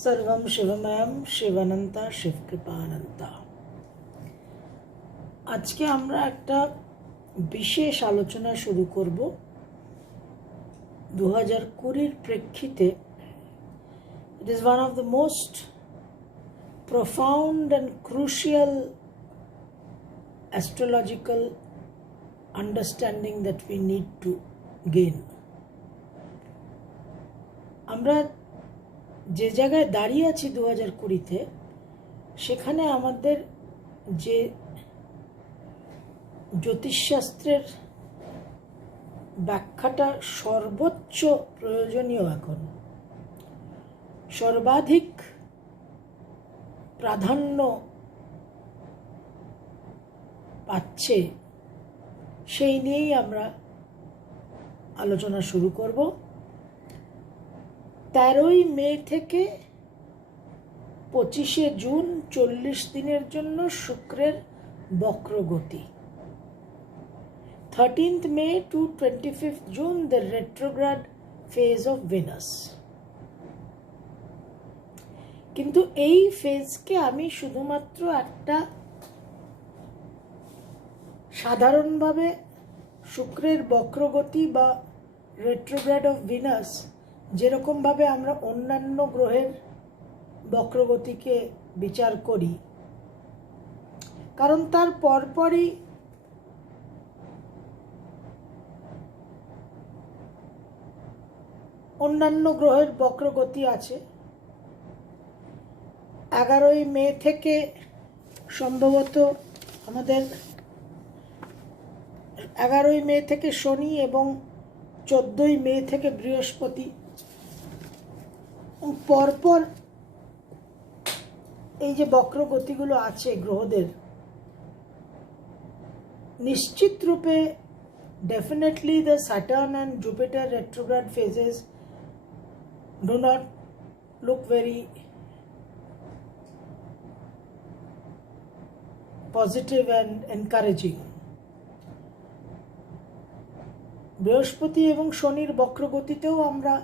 सर्वं शिवमयम शिवानंता शिव कृपानंता। আজকে আমরা একটা বিশেষ আলোচনা শুরু করব 2020 প্রেক্ষিতে। It is one of the most profound and crucial astrological understanding that we need to gain. আমরা যে জায়গায় দাঁড়িয়ে আছি 2020-তে, সেখানে আমাদের যে জ্যোতিষশাস্ত্রের ব্যাখ্যাটা সর্বোচ্চ প্রয়োজনীয়, এখন সর্বাধিক প্রাধান্য পাচ্ছে, সেই নিয়েই আমরা আলোচনা শুরু করব। 13ই মে থেকে 25শে জুন 40 দিনের জন্য শুক্রের বক্রগতি। 13th May to 25th June the retrograde phase of Venus। কিন্তু এই ফেজকে আমি শুধুমাত্র একটা সাধারণভাবে শুক্রের বক্রগতি বা রেট্রোগ্রেড অফ ভিনাস যেরকমভাবে আমরা অন্যান্য গ্রহের বক্রগতিকে বিচার করি, কারণ তার পরপরই অন্যান্য গ্রহের বক্রগতি আছে। 11ই মে থেকে সম্ভবত আমাদের 11ই মে থেকে শনি এবং 14ই মে থেকে বৃহস্পতি পরপর এই যে বক্রগতিগুলো আছে গ্রহদের, নিশ্চিত রূপে definitely the Saturn and Jupiter retrograde phases do not look very positive and encouraging. বৃহস্পতি এবং শনির বক্রগতিতেও আমরা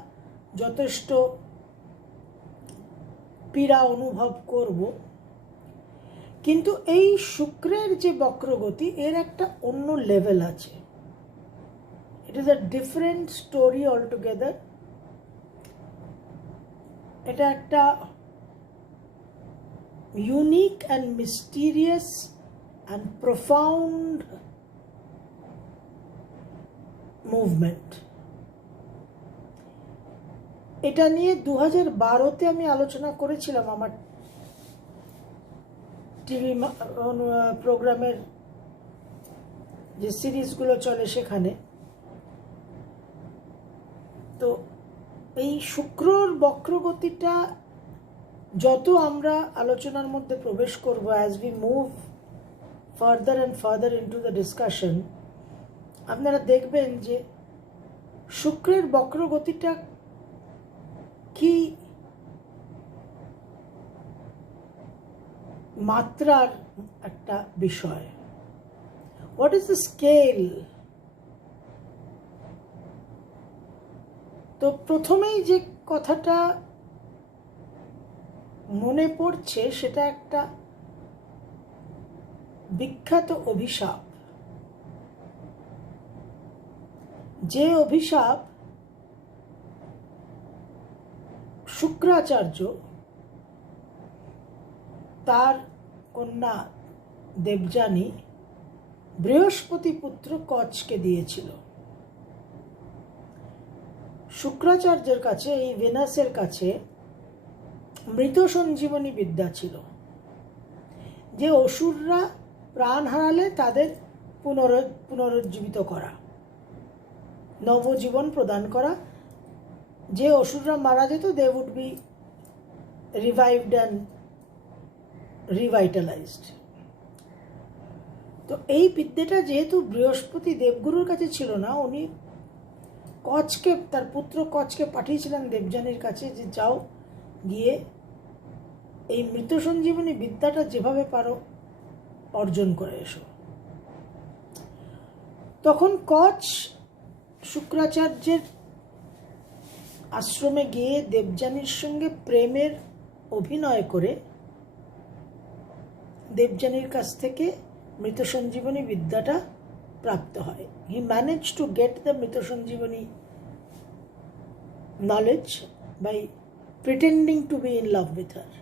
যথেষ্ট পীড়া অনুভব করব, কিন্তু এই শুক্রের যে বক্রগতি, এর একটা অন্য লেভেল আছে। It is a different story altogether. এটা একটা unique and mysterious and profound movement. এটা নিয়ে 2012-তে আমি আলোচনা করেছিলাম আমার টিভি প্রোগ্রামের যে সিরিজগুলো চলে সেখানে। তো এই শুক্রর বক্রগতিটা যত আমরা আলোচনার মধ্যে প্রবেশ করব, as we move further and further into the discussion, আপনারা দেখবেন যে শুক্রের বক্রগতিটা কি মাত্রার একটা বিষয়। What is the scale? তো প্রথমেই যে কথাটা মনে পড়ছে সেটা একটা বিখ্যাত অভিশাপ, যে অভিশাপ শুক্রাচার্য তার কন্যা দেবযানী বৃহস্পতি পুত্র কচকে দিয়েছিল। শুক্রাচার্যের কাছে, এই ভেনাসের কাছে মৃত সঞ্জীবনী বিদ্যা ছিল, যে অসুররা প্রাণ হারালে তাদের পুনরুজ্জীবিত করা, নবজীবন প্রদান করা। যে অসুররা মারা যেত, they would be revived and revitalised. তো এই বিদ্যাটা যেহেতু বৃহস্পতি দেবগুরুর কাছে ছিল না, উনি কচকে, তার পুত্র কচকে পাঠিয়েছিলেন দেবযানীর কাছে, যে যাও গিয়ে এই মৃত সঞ্জীবনী বিদ্যাটা যেভাবে পারো অর্জন করে এসো। তখন কচ শুক্রাচার্যের আশ্রমে গিয়ে দেবযানীর সঙ্গে প্রেমের অভিনয় করে দেবযানীর কাছ থেকে মৃত সঞ্জীবনী বিদ্যাটা প্রাপ্ত হয়। He manage to get the Mrita Sanjeevani knowledge by pretending to be in love with her.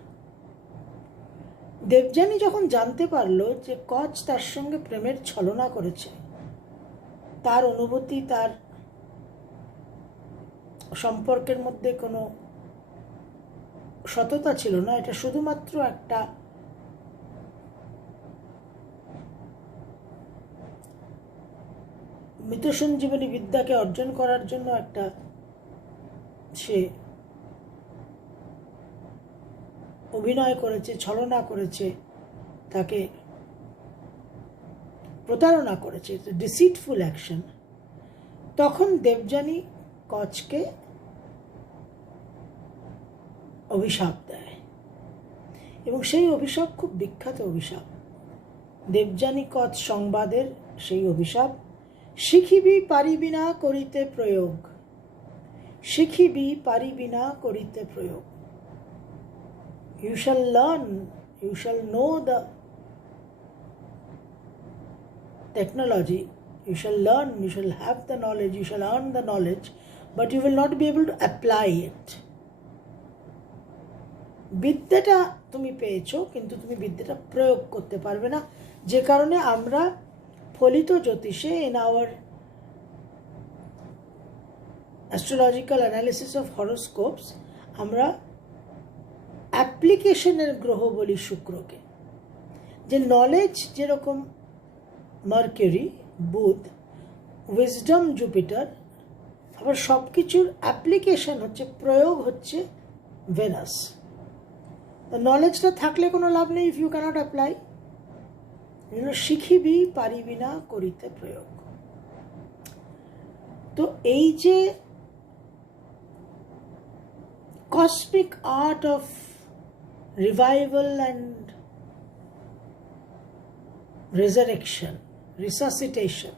Devayani যখন জানতে পারল যে কচ তার সঙ্গে প্রেমের ছলনা করেছে, তার অনুভূতি, তার সম্পর্কের মধ্যে কোনো সততা ছিল না, এটা শুধুমাত্র একটা মৃত সঞ্জীবনী বিদ্যাকে অর্জন করার জন্য একটা সে অভিনয় করেছে, ছলনা করেছে, তাকে প্রতারণা করেছে, ডিসিটফুল অ্যাকশন, তখন দেবযানী কচকে অভিশাপ দেয়। এবং সেই অভিশাপ খুব বিখ্যাত অভিশাপ, দেবযানী কচ সংবাদের সেই অভিশাপ, শিখিবি পারিবি না করিতে প্রয়োগ, শিখিবি পারিবি না করিতে প্রয়োগ। You shall learn, you shall know the technology, you shall learn, you shall have the knowledge, you shall earn the knowledge, but you will not be able to apply it. বিদ্যাটা তুমি পেয়েছো, কিন্তু তুমি বিদ্যাটা প্রয়োগ করতে পারবে না, যে কারণে আমরা ফলিত জ্যোতিষে in our astrological analysis of horoscopes আমরা অ্যাপ্লিকেশনের গ্রহ বলি শুক্রকে। যে নলেজ যেরকম মার্কিউরি, বুধ, উইজডম জুপিটার, আবার সব কিছুর অ্যাপ্লিকেশন হচ্ছে, প্রয়োগ হচ্ছে ভেনাস। নলেজটা থাকলে কোনো লাভ নেই ইফ ইউ ক্যানট অ্যাপ্লাই। শিখিবি পারিবি না করিতে প্রয়োগ। তো এই যে cosmic art of revival and resurrection, resuscitation,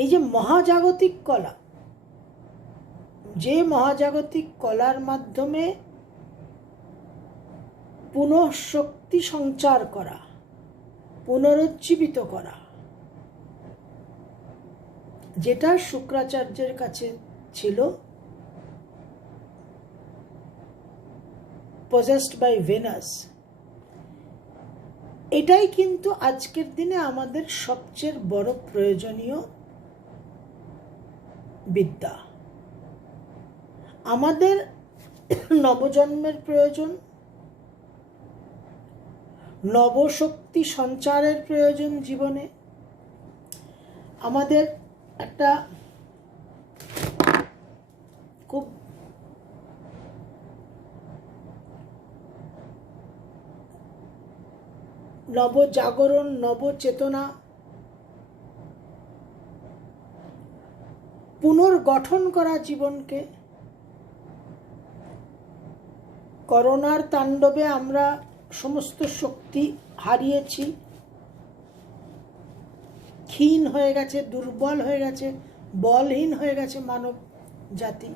এই যে মহাজাগতিক কলা, যে মহাজাগতিক কলার মাধ্যমে পুনঃশক্তি সঞ্চার করা, পুনরুজ্জীবিত করা, যেটা শুক্রাচার্যের কাছে ছিল, possessed by Venus, এটাই কিন্তু আজকের দিনে আমাদের সবচেয়ে বড় প্রয়োজনীয় বিদ্যা। আমাদের নবজন্মের প্রয়োজন, নবশক্তি সঞ্চারের প্রয়োজন জীবনে। আমাদের একটা খুব নবজাগরণ, নবচেতনা, পুনর্গঠন করা জীবনকে। করোনার তাণ্ডবে আমরা সমস্ত শক্তি হারিয়েছি, ক্ষীণ হয়ে গেছে, দুর্বল হয়ে গেছে, বলহীন হয়ে গেছে মানব জাতি।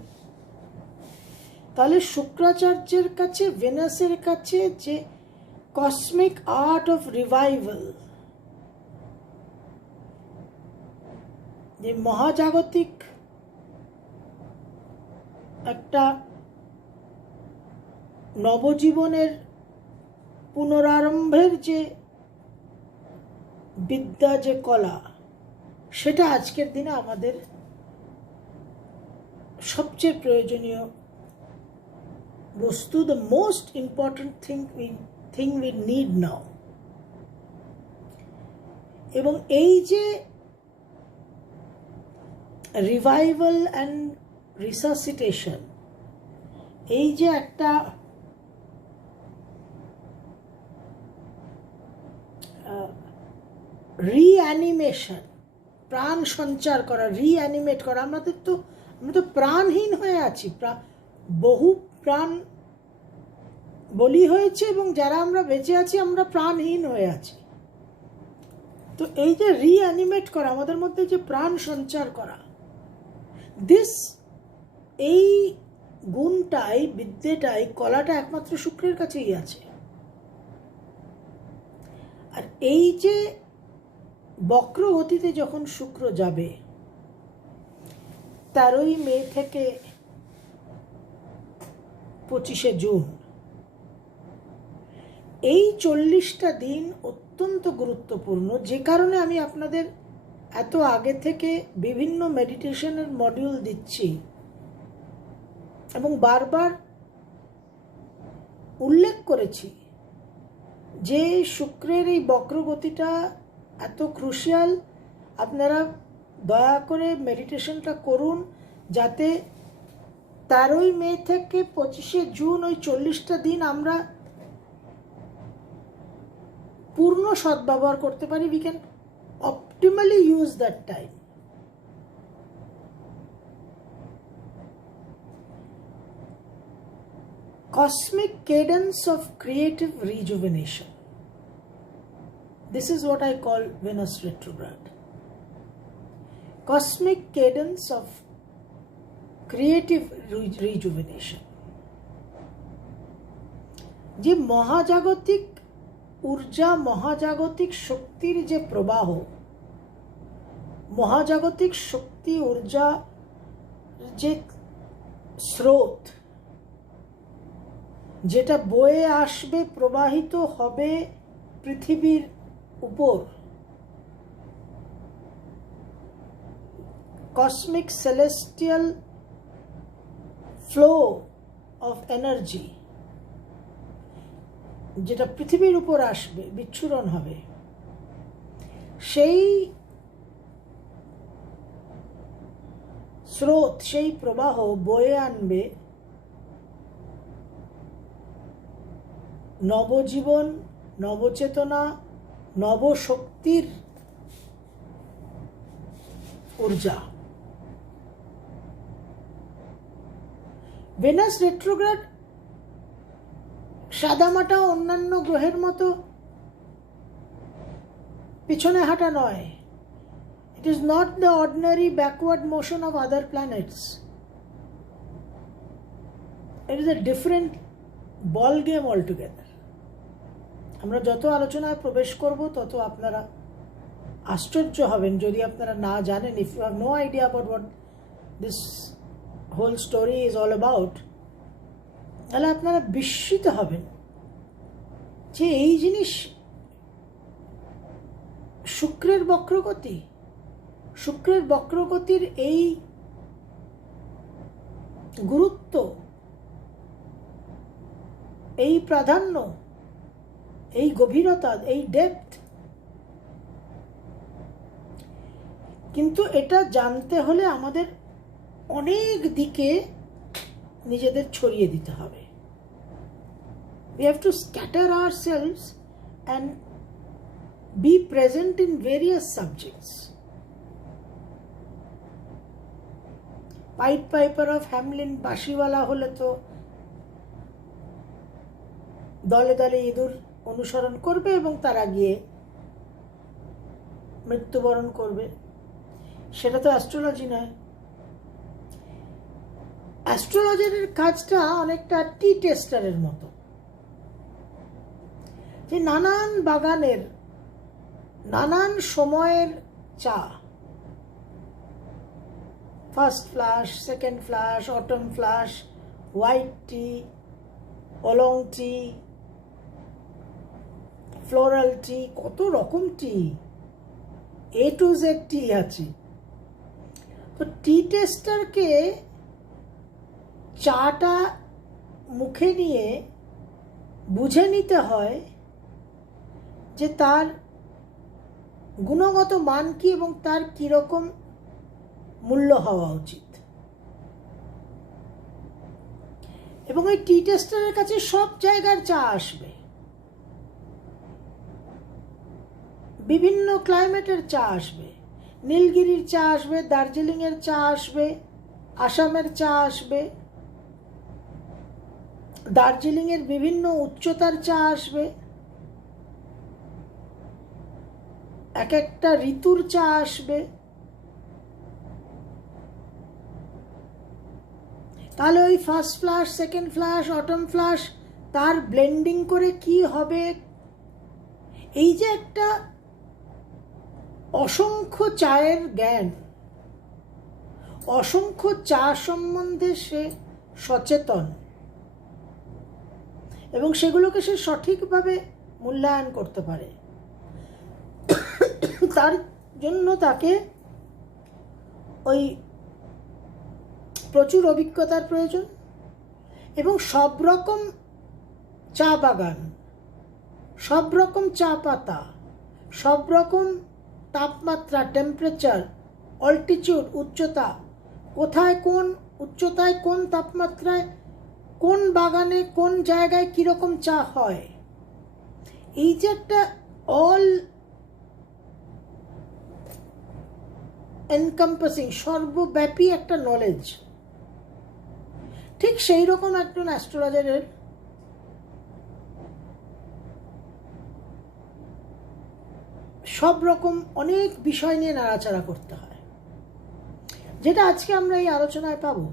তাহলে শুক্রাচার্যের কাছে, ভেনাসের কাছে যে কসমিক আর্ট অফ রিভাইভাল, যে মহাজাগতিক একটা নবজীবনের পুনরারম্ভের যে বিদ্যা, যে কলা, সেটা আজকের দিনে আমাদের সবচেয়ে প্রয়োজনীয় বস্তু, the most important thing we need now. এবং এই যে রিভাইভাল অ্যান্ড রিসাসিটেশন, এই যে একটা রিঅ্যানিমেশন, প্রাণ সঞ্চার করা, রিঅ্যানিমেট করা। আমরা তো প্রাণহীন হয়ে আছি, বহু প্রাণ বলি হয়েছে, এবং যারা আমরা বেঁচে আছি আমরা প্রাণহীন হয়ে আছি। তো এই যে রিঅ্যানিমেট করা, আমাদের মধ্যে যে প্রাণ সঞ্চার করা, এই গুণ জ্ঞানটাই, বিদ্যেটাই, কলাটা একমাত্র শুক্রের কাছেই আছে। আর এই যে বক্র গতিতে যখন শুক্র যাবে 13ই মে থেকে 25শে জুন, এই 40টা দিন অত্যন্ত গুরুত্বপূর্ণ, যে কারণে আমি আপনাদের এত আগে থেকে বিভিন্ন মেডিটেশনের মডিউল দিচ্ছি এবং বারবার উল্লেখ করেছি যে শুক্রের এই বক্রগতিটা এত ক্রুশিয়াল। আপনারা দয়া করে মেডিটেশনটা করুন, যাতে 13ই মে থেকে 25শে জুন ওই 40টা দিন আমরা পূর্ণ সদ্ব্যবহার করতে পারি। We can optimally use that time. Cosmic cadence of creative rejuvenation. This is what I call Venus retrograde. Cosmic cadence of creative rejuvenation. যে মহাজাগতিক ঊর্জা, মহাজাগতিক শক্তির যে প্রবাহ, মহাজাগতিক শক্তি ঊর্জা যে স্রোত, যেটা বয়ে আসবে, প্রবাহিত হবে পৃথিবীর উপর, cosmic celestial flow of energy, যেটা পৃথিবীর উপর আসবে, বিচ্ছুরণ হবে, সেই স্রোত, সেই প্রবাহ বয়ে আনবে নবজীবন, নবচেতনা, নবশক্তির ঊর্জা। ভেনাস রেট্রোগ্রেড সাদামাটা অন্যান্য গ্রহের মতো পিছনে হাঁটা নয়। It is not the ordinary backward motion of other planets. It is a different ball game altogether. আমরা যত আলোচনায় প্রবেশ করব তত আপনারা আশ্চর্য হবেন যদি আপনারা না জানেন। If you have no idea about what this whole story is all about, তাহলে আপনারা বিস্মিত হবেন যে এই জিনিস, শুক্রের বক্রগতি, শুক্রের বক্রগতির এই গুরুত্ব, এই প্রাধান্য, এই গভীরতা, এই ডেপথ। কিন্তু এটা জানতে হলে আমাদের অনেক দিকে নিজেদের ছড়িয়ে দিতে হবে। We have to scatter ourselves and be present in various subjects. Pied Piper of Hamelin বাঁশিওয়ালা হলে তো দলে দলে ইঁদুর অনুসরণ করবে এবং তারা গিয়ে মৃত্যুবরণ করবে। সেটা তো অ্যাস্ট্রোলজি নয়। অ্যাস্ট্রোলজারের কাজটা অনেকটা টি টেস্টারের মতো, যে নানান বাগানের নানান সময়ের চা, first flush, second flush, autumn flush, white tea, oolong tea, floral tea, কত রকম টি, A to Z টি আছে। তো টি টেস্টারকে চাটা মুখে নিয়ে বুঝে নিতে হয় যে তার গুণগত মান কি এবং তার কিরকম মূল্য হওয়া উচিত। এবং ওই টি টেস্টারের কাছে সব জায়গার চা আসবে, বিভিন্ন ক্লাইমেটের চা আসবে, নীলগিরির চা আসবে, দার্জিলিংয়ের চা আসবে, আসামের চা আসবে, দার্জিলিংয়ের বিভিন্ন উচ্চতার চা আসবে, এক একটা ঋতুর চা আসবে। তাহলে ওই first flush, second flush, autumn flush, তার ব্লেন্ডিং করে কি হবে, এই যে একটা অসংখ্য চায়ের জ্ঞান, অসংখ্য চা সম্বন্ধে সে সচেতন এবং সেগুলোকে সে সঠিকভাবে মূল্যায়ন করতে পারে। তার জন্য তাকে ওই প্রচুর অভিজ্ঞতার প্রয়োজন এবং সব রকম চা বাগান, সব রকম চা পাতা, সব রকম তাপমাত্রা, টেম্পারেচার, অল্টিটিউড, উচ্চতা, কোথায় কোন উচ্চতায় কোন তাপমাত্রায় কোন বাগানে কোন জায়গায় কীরকম চা হয়, এই যে একটা অল এনকম্পাসিং, সর্বব্যাপী একটা নলেজ, ঠিক সেই রকম একজন অ্যাস্ট্রোলজারের সব রকম অনেক বিষয় নিয়ে নাড়াচাড়া করতে হয়, যেটা আজকে আমরা এই আলোচনায় পাবো।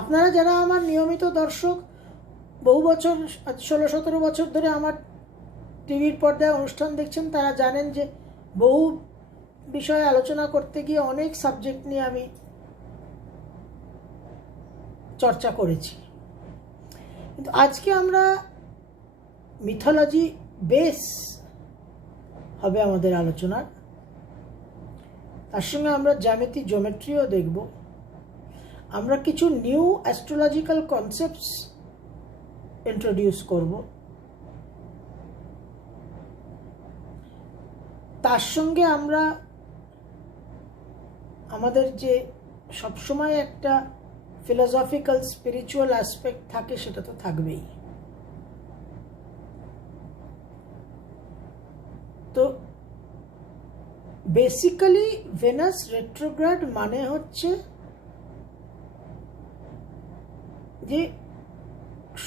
আপনারা যারা আমার নিয়মিত দর্শক, বহু বছর, 16-17 বছর ধরে আমার টিভির পর্দায় অনুষ্ঠান দেখছেন, তারা জানেন যে বহু বিষয়ে আলোচনা করতে গিয়ে অনেক সাবজেক্ট নিয়ে আমি চর্চা করেছি। কিন্তু আজকে আমরা মিথোলজি বেস হবে আমাদের আলোচনার, তার সঙ্গে আমরা জ্যামিতি, জিওমেট্রিও দেখব। আমরা কিছু নিউ অ্যাস্ট্রোলজিক্যাল কনসেপ্টস ইন্ট্রোডিউস করব। তার সঙ্গে আমরা আমাদের যে সবসময় একটা ফিলোসফিক্যাল স্পিরিচুয়াল অ্যাসপেক্ট থাকে, সেটা তো থাকবেই। তো বেসিক্যালি ভেনাস রেট্রোগ্রেড মানে হচ্ছে যে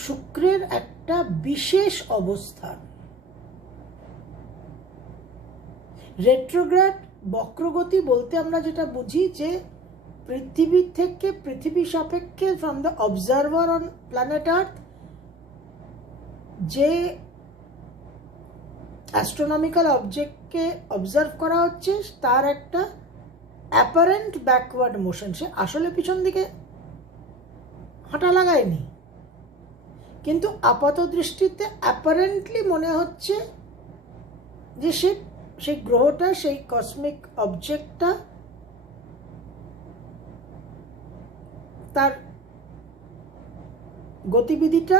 শুক্রের একটা বিশেষ অবস্থান। রেট্রোগ্রেড, বক্রগতি বলতে আমরা যেটা বুঝি যে পৃথিবী থেকে, পৃথিবী সাপেক্ষে, from the observer on planet Earth যে অ্যাস্ট্রোনমিক্যাল অবজেক্টকে অবজার্ভ করা হচ্ছে, তার একটা অ্যাপারেন্ট ব্যাকওয়ার্ড মোশন। সে আসলে পিছন দিকে হাঁটা লাগায়নি, কিন্তু আপাত দৃষ্টিতে অ্যাপারেন্টলি মনে হচ্ছে যে সেই গ্রহটা, সেই কসমিক অবজেক্টটা তার গতিবিধিটা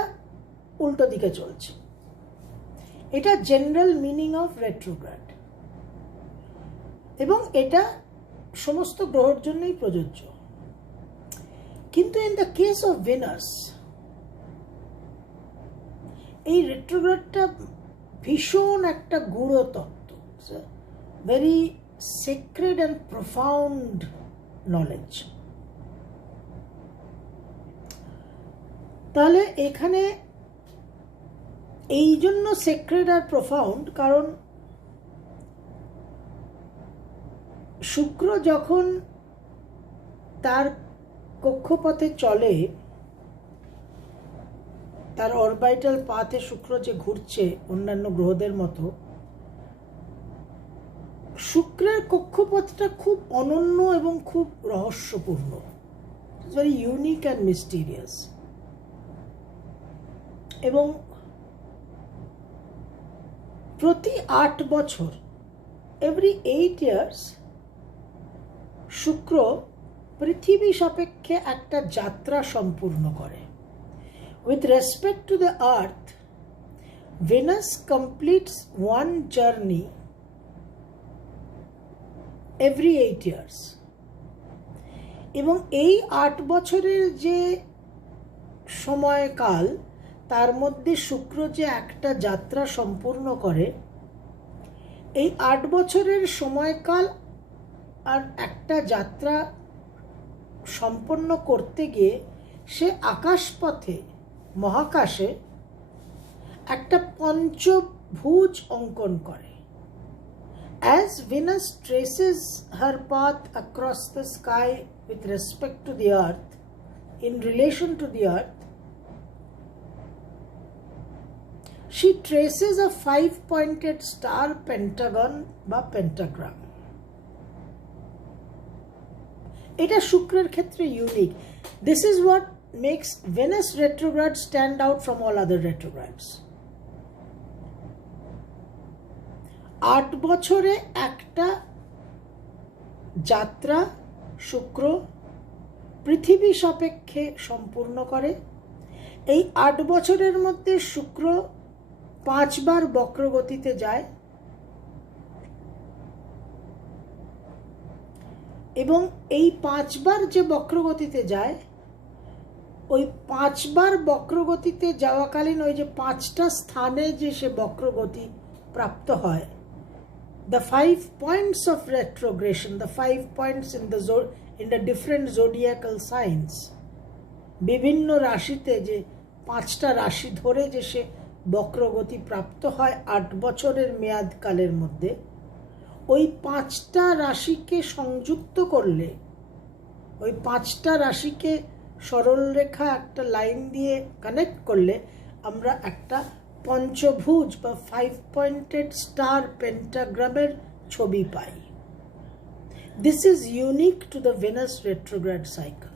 উল্টো দিকে চলছে। এটা জেনারেল মিনিং অফ রেট্রোগ্রেড এবং এটা সমস্ত গ্রহের জন্যই প্রযোজ্য। কিন্তু in the case of venous, এই রেট্রোগ্রেডটা ভীষণ একটা গূঢ় তত্ত্ব, very secret and profound knowledge. তাহলে এখানে এই জন্য সিক্রেট আর প্রফাউন্ড, কারণ শুক্র যখন তার কক্ষপথে চলে, তার অরবাইটাল পাথে শুক্র যে ঘুরছে অন্যান্য গ্রহদের মতো, শুক্রের কক্ষপথটা খুব অনন্য এবং খুব রহস্যপূর্ণ, ভেরি ইউনিক অ্যান্ড মিস্টিরিয়াস। এবং প্রতি 8 বছর, এভরি 8 ইয়ার্স, শুক্র পৃথিবী সাপেক্ষে একটা যাত্রা সম্পূর্ণ করে। With respect to the Earth, Venus completes one journey every 8 years. এবং এই 8 বছরের যে সময়কাল, তার মধ্যে শুক্র যে একটা যাত্রা সম্পূর্ণ করে, এই 8 বছরের সময়কাল আর একটা যাত্রা সম্পন্ন করতে গিয়ে সে আকাশপথে, মহাকাশে একটা পঞ্চভুজ অঙ্কন করে। As Venus traces her path across the sky with respect to the earth, in relation to the earth, she traces a 5-pointed star pentagon বা pentagram. এটা শুক্রের ক্ষেত্রে unique. This is what makes Venus retrograde stand out from all other retrogrades. 8 বছরে একটা যাত্রা শুক্র পৃথিবী সাপেক্ষে সম্পূর্ণ করে. এই 8 বছরের মধ্যে শুক্র 5 বার বক্রগতিতে যায় এবং এই 5 বার যে বক্রগতিতে যায়, ওই 5 বার বক্রগতিতে যাওয়াকালীন ওই যে 5টা স্থানে যে সে বক্রগতি প্রাপ্ত হয়, the 5 points of retrogression, the 5 points in the different zodiacal signs, বিভিন্ন রাশিতে যে 5টা রাশি ধরে যে সে বক্রগতি প্রাপ্ত হয় 8 বছরের মেয়াদকালের মধ্যে, ওই 5টা রাশিকে সংযুক্ত করলে, ওই 5টা রাশিকে সরলরেখা একটা লাইন দিয়ে কানেক্ট করলে আমরা একটা পঞ্চভুজ বা 5-pointed স্টার পেন্টাগ্রামের ছবি পাই. This is unique to the Venus retrograde cycle.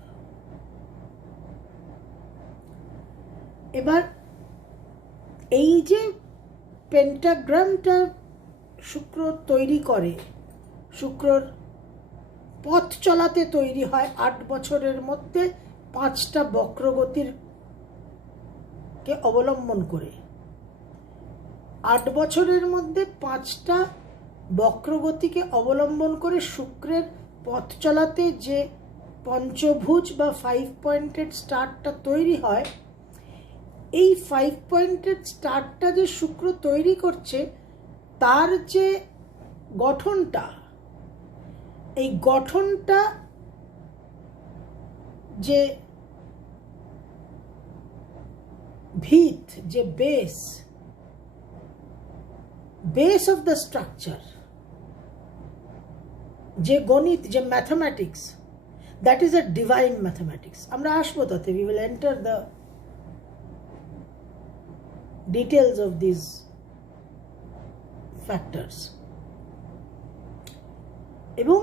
এবার এই যে পেন্টাগ্রামটা শুক্র তৈরি করে, শুক্রর পথ চলাতে তৈরি হয় 8 বছরের মধ্যে 5টা বক্রগতির কে অবলম্বন করে. 8 বছরের মধ্যে 5টা বক্রগতিকে অবলম্বন করে শুক্রের পথ চলাতে যে পঞ্চভুজ বা 5-pointed স্টারটা তৈরি হয়, এই 5-pointed স্টারটা যে শুক্র তৈরি করছে তার যে গঠনটা, এই গঠনটা যে ভিত, যে বেস অফ দ্য স্ট্রাকচার, যে গণিত, যে mathematics, that is a divine mathematics. আমরা আসবো তাতে, we will enter the details of this factors. এবং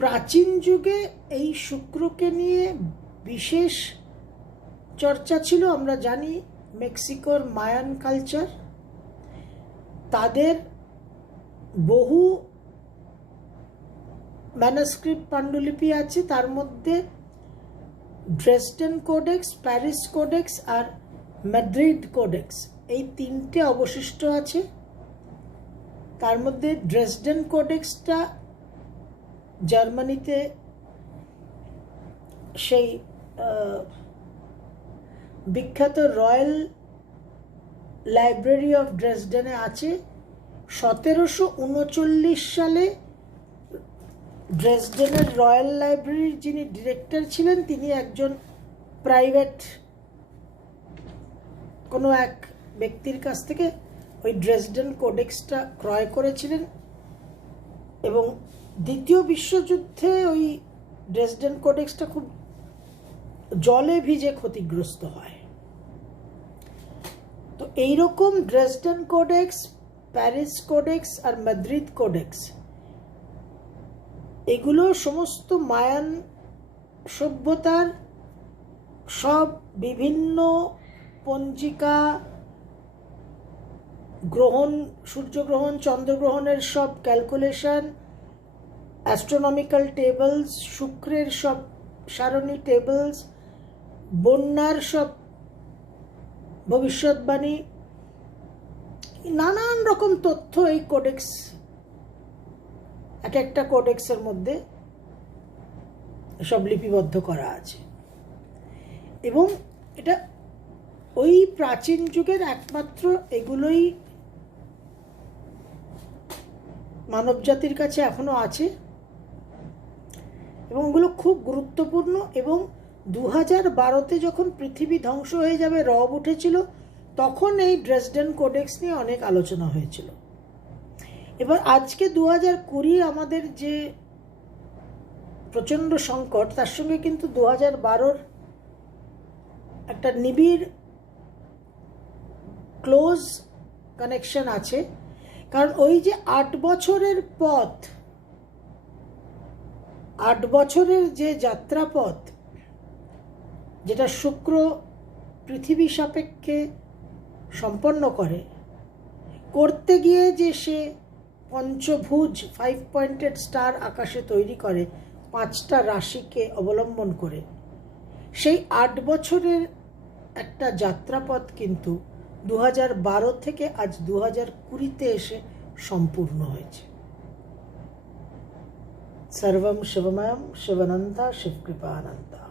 প্রাচীন যুগে এই শুক্রকে নিয়ে বিশেষ চর্চা ছিল. আমরা জানি মেক্সিকোর মায়ান কালচার, তাদের বহু ম্যানুস্ক্রিপ্ট পাণ্ডুলিপি আছে, তার মধ্যে ড্রেসডেন কোডেক্স, প্যারিস কোডেক্স আর মাদ্রিদ কোডেক্স, এই 3টে অবশিষ্ট আছে. তার মধ্যে ড্রেসডেন কোডেক্সটা জার্মানিতে সেই বিখ্যাত রয়্যাল লাইব্রেরি অফ ড্রেসডেনে আছে. 1739 সালে ড্রেসডেনের রয়্যাল লাইব্রেরির যিনি ডিরেক্টর ছিলেন, তিনি একজন প্রাইভেট কোনো এক ব্যক্তির কাছ থেকে ওই ড্রেসডেন কোডেক্সটা ক্রয় করেছিলেন এবং দ্বিতীয় বিশ্বযুদ্ধে ওই ড্রেসডেন কোডেক্সটা খুব জলে ভিজে ক্ষতিগ্রস্ত হয়. তো এইরকম ড্রেসডেন কোডেক্স, প্যারিস কোডেক্স আর মাদ্রিদ কোডেক্স, এগুলো সমস্ত মায়ান সভ্যতার সব বিভিন্ন পঞ্জিকা, গ্রহণ, সূর্যগ্রহণ, চন্দ্রগ্রহণের সব ক্যালকুলেশন, অ্যাস্ট্রোনমিক্যাল টেবলস, শুক্রের সব সারণী টেবলস, বন্যার সব ভবিষ্যৎবাণী, নানান রকম তথ্য এই কোডেক্স, এক একটা কোডেক্সের মধ্যে সব লিপিবদ্ধ করা আছে. এবং এটা ওই প্রাচীন যুগের একমাত্র এগুলোই মানবজাতির কাছে এখনো আছে এবং ওগুলো খুব গুরুত্বপূর্ণ. এবং 2012-তে যখন পৃথিবী ধ্বংস হয়ে যাবে রব উঠেছিল, তখন এই ড্রেসডেন কোডেক্স নিয়ে অনেক আলোচনা হয়েছিল. এবার আজকে 2020 আমাদের যে প্রচণ্ড সংকট, তার সঙ্গে কিন্তু 2012 একটা নিবিড় ক্লোজ কানেকশন আছে। কারণ ওই যে 8 বছরের পথ, 8 বছরের যে যাত্রাপথ, যেটা শুক্র পৃথিবী সাপেক্ষে সম্পন্ন করতে গিয়ে যে সে পঞ্চভুজ 5 পয়েন্টেড স্টার আকাশে তৈরি করে 5টা রাশিকে অবলম্বন করে, সেই 8 বছরের একটা যাত্রাপথ কিন্তু 2012 থেকে আজ 2020-তে এসে সম্পূর্ণ হয়েছে। সর্বম শিবময়ম শিবানন্তা শিবকৃপানন্তা।